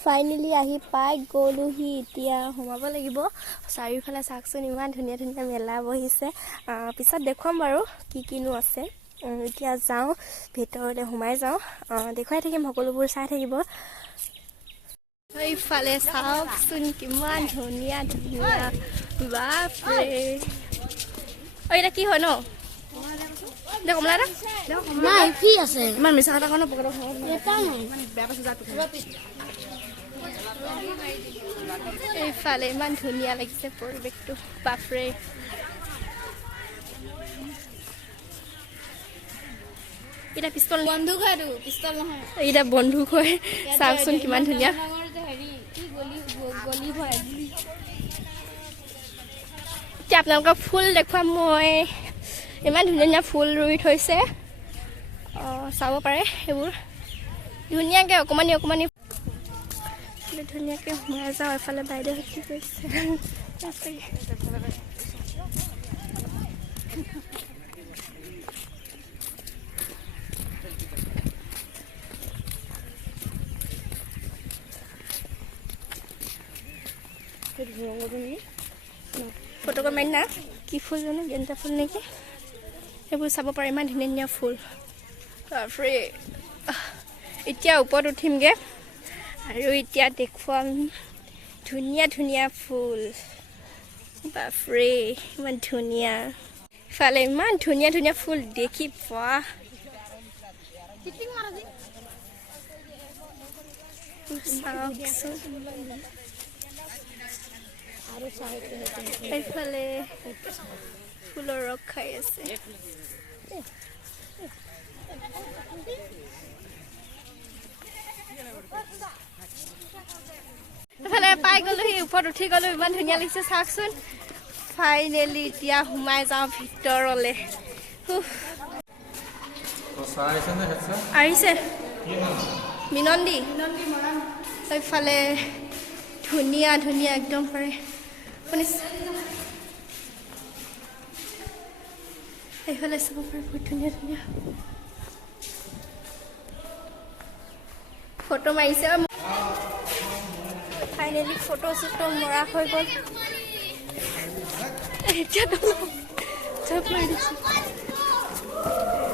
finally আহি পাই গ'লোহি এতিয়া সোমাব লাগিব চাৰিওফালে চাওকচোন ইমান ধুনীয়া ধুনীয়া মেলা বহিছে পিছত দেখুৱাম বাৰু কি কিনো আছে এতিয়া যাওঁ ভিতৰলৈ সোমাই যাওঁ দেখুৱাই থাকিম সকলোবোৰ চাই থাকিব এইফালে চাওকচোন কিমান ধুনীয়া ধুনীয়া বাপৰে এতিয়া কি হয় ন কমলা নাই কি আছে ইমান মিছা কথা কাৰণে পকেটত এইফালে ইমান ধুনীয়া লাগিছে পৰিৱেশটো বাপৰে এতিয়া পিস্তল বন্ধুক হয় পিস্তল নহয় এতিয়া বন্ধুক হয় চাওকচোন কিমান ধুনীয়া এতিয়া আপোনালোকক ফুল দেখুৱাম মই ইমান ধুনীয়া ধুনীয়া ফুল ৰুই থৈছে চাব পাৰে সেইবোৰ ধুনীয়াকৈ অকণমানি অকণমানি ধুনীয়াকৈ সোমাই যাওঁ এফালে বাইদেউ কি কৰিছে ফটোকপি মাৰি না কি ফুল জানো গেন্দা ফুল নেকি সেইবোৰ চাব পাৰে ইমান ধুনীয়া ধুনীয়া ফুল তাৰপৰা এতিয়া ওপৰত উঠিমগৈ আৰু এতিয়া দেখুৱাম ধুনীয়া ধুনীয়া ফুল বাপৰে ইমান ধুনীয়া ইফালে ইমান ধুনীয়া ধুনীয়া ফুল দেখি পোৱা এইফালে ফুলৰ ৰস খাই আছে এইফালে পাই গ'লোহি ওপৰত উঠি গ'লো ইমান ধুনীয়া লাগিছে চাওকচোন ফাইনেলি এতিয়া সোমাই যাওঁ ভিতৰলৈ আহিছে মিনন্দি এইফালে ধুনীয়া ধুনীয়া একদম পাৰে শুনিছে এইফালে চাব পাৰে বহুত ধুনীয়া ধুনীয়া ফটো মাৰিছে ফাইনেলি ফটো চটো মৰা হৈ গ'ল এতিয়া চব মাৰি দিছোঁ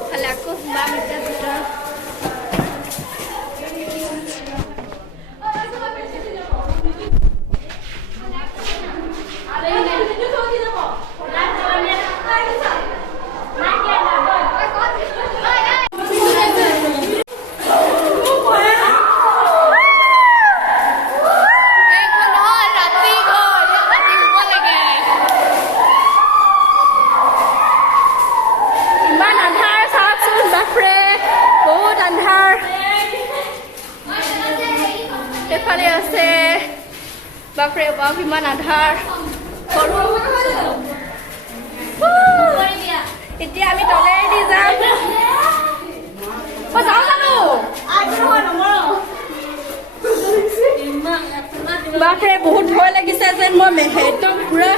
ফালে আকৌ সোমাম এতিয়া ভিতৰত এইফালে আছে বাপৰে বাপ ইমান আধাৰ এতিয়া আমি তলেদি যাম বাপৰে বহুত ভয় লাগিছে যেন মই একদম পুৰা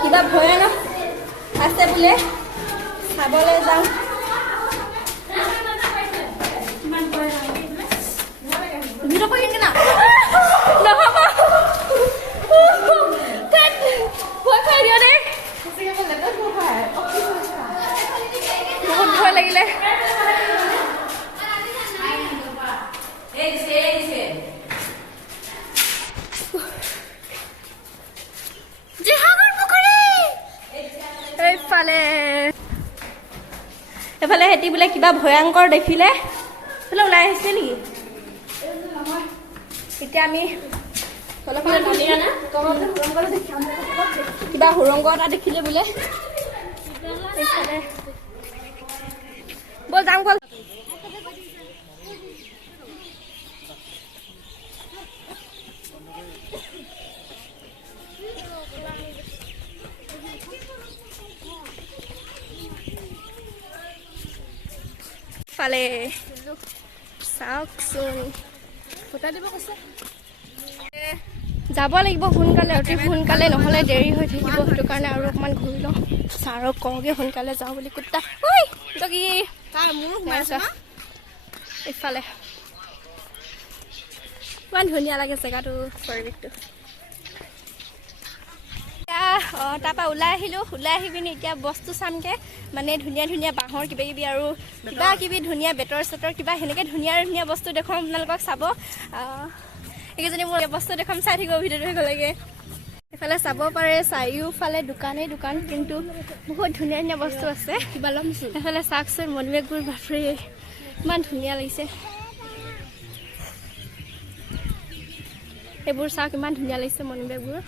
কিবা ভয়ানক আছে বোলে চাবলৈ যাওঁ বহুত ভয় লাগিলে এইফালে হেতি বোলে কিবা ভয়ংকৰ দেখিলে এইফালে ওলাই আহিছে নেকি এতিয়া আমি কিবা সুৰংগ এটা দেখিলে বোলে এইফালে বল যাম বল ইফালে চাওকচোন ফটা দিব কৈছে যাব লাগিব সোনকালে অতি সোনকালে নহ'লে দেৰি হৈ থাকিব সেইটো কাৰণে আৰু অকণমান ঘূৰি লওঁ ছাৰক কওঁগৈ সোনকালে যাওঁ বুলি কুত্তা ঐ কি তাৰ মোৰ সোমাইছে ন ইফালে ইমান ধুনীয়া লাগে জেগাটো পৰিৱেশটো তাৰপৰা ওলাই আহিলোঁ ওলাই আহি পিনি এতিয়া বস্তু চামগৈ মানে ধুনীয়া ধুনীয়া বাঁহৰ কিবা কিবি আৰু কিবা কিবি ধুনীয়া বেতৰ চেতৰ কিবা সেনেকৈ ধুনীয়া ধুনীয়া বস্তু দেখুৱাম আপোনালোকক চাব এইকেইজনী মোৰ বস্তু দেখুৱাম চাই থাকিব ভিডিঅ'টো হৈ গ'লেগৈ এইফালে চাব পাৰে চাৰিওফালে দোকানেই দোকান কিন্তু বহুত ধুনীয়া ধুনীয়া বস্তু আছে কিবা ল'ম এইফালে চাওকচোন মণি বেগবোৰ বাপৰে ইমান ধুনীয়া লাগিছে এইবোৰ চাওক ইমান ধুনীয়া লাগিছে মণি বেগবোৰ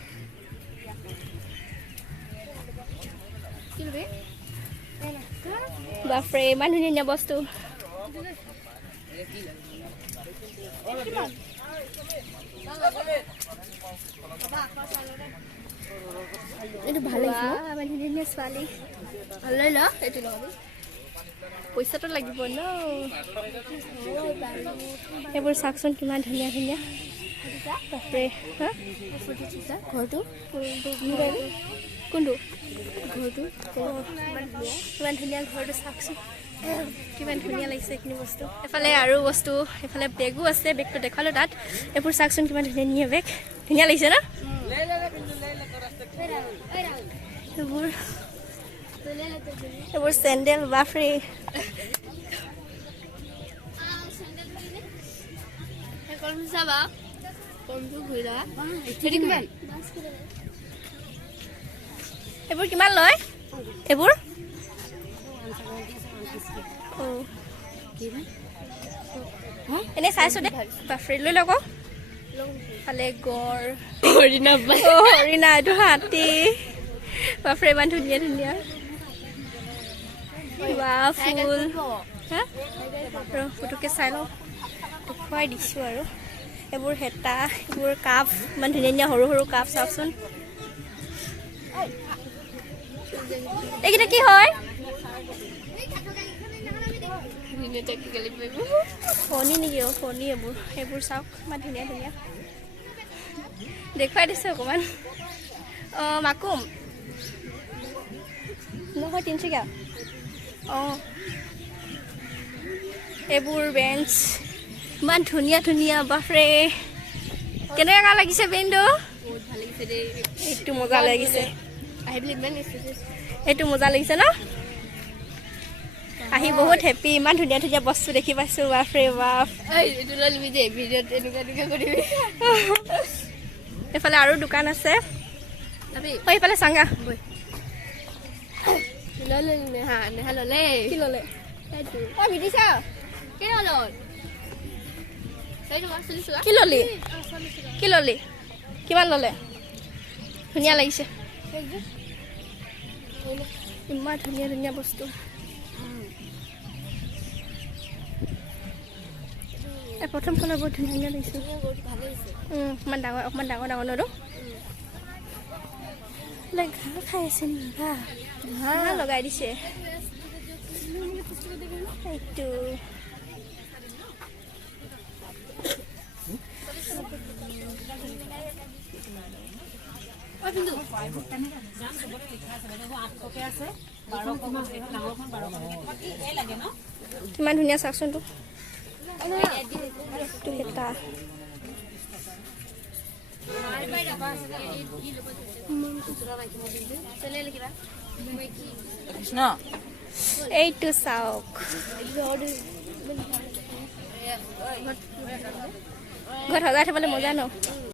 বাপৰে ইমান ধুনীয়া ধুনীয়া বস্তু এইটো ভাল লাগিছে ইমান ধুনীয়া ধুনীয়া ছোৱালী লৈ ল এইটো লগাবি পইচাটো লাগিব ন এইবোৰ চাওকচোন কিমান ধুনীয়া ধুনীয়া বাপৰে হা ঘৰটো কোনটো ঘৰটো কিমান ধুনীয়া ঘৰটো চাওকচোন কিমান ধুনীয়া লাগিছে এইখিনি বস্তু এফালে আৰু বস্তু এফালে বেগো আছে বেগটো দেখালোঁ তাত এইবোৰ চাওকচোন কিমান ধুনীয়া ধুনীয়া বেগ ধুনীয়া লাগিছে ন এইবোৰ চেণ্ডেল বাফৰে কলম চাবা কলমটো ঘূৰা সেইটো কিমান এইবোৰ কিমান লয় এইবোৰ এনেই চাইছোঁ দে বাফৰে লৈ লওক ফালে গড় হৰিণা হৰিণা এইটো হাতী বাফৰে ইমান ধুনীয়া ধুনীয়া ফুল হা পুতুককৈ চাই লওঁ দেখুৱাই দিছোঁ আৰু এইবোৰ হেতা এইবোৰ কাপ ইমান ধুনীয়া ধুনীয়া সৰু সৰু কাপ চাওকচোন এইকেইটা কি হয় ফণি নেকি ফণি এইবোৰ চাওক ইমান ধুনীয়া ধুনীয়া দেখুৱাই দিছোঁ অকণমান মাকুম নহয় তিনিচুকীয়া এইবোৰ বেঞ্চ ইমান ধুনীয়া ধুনীয়া বাফৰে কেনেকুৱা লাগিছে বেঞ্চটো বহুত ভাল লাগিছে দেই এইটো মজা লাগিছে আহিবলৈ ইমান এইটো মজা লাগিছে ন আহি বহুত হেপী ইমান ধুনীয়া ধুনীয়া বস্তু দেখি পাইছোঁ বাফৰে বাপ এইটো লৈ লিবি দেই ভিডিঅ'ত এনেকুৱা এনেকুৱা কৰিবি এইফালে আৰু দোকান আছে সেইফালে চাংগা ললে নেহা নেহা ললে কি ল'লে বিদিছা কি লল কি ল'লি কি ল'লি কিমান ল'লে ধুনীয়া লাগিছে ইমান ধুনীয়া ধুনীয়া বস্তু প্ৰথমখনৰ বহুত ধুনীয়া ধুনীয়া লাগিছে অকণমান ডাঙৰ ডাঙৰ নতো ঘাঁহ খাই আছে নেকি ঘাঁহ লগাই দিছে এইটো কিমান ধুনীয়া চাওকচোন তো হেতা এইটো চাওক ঘৰত সজাই থবলৈ মজা ন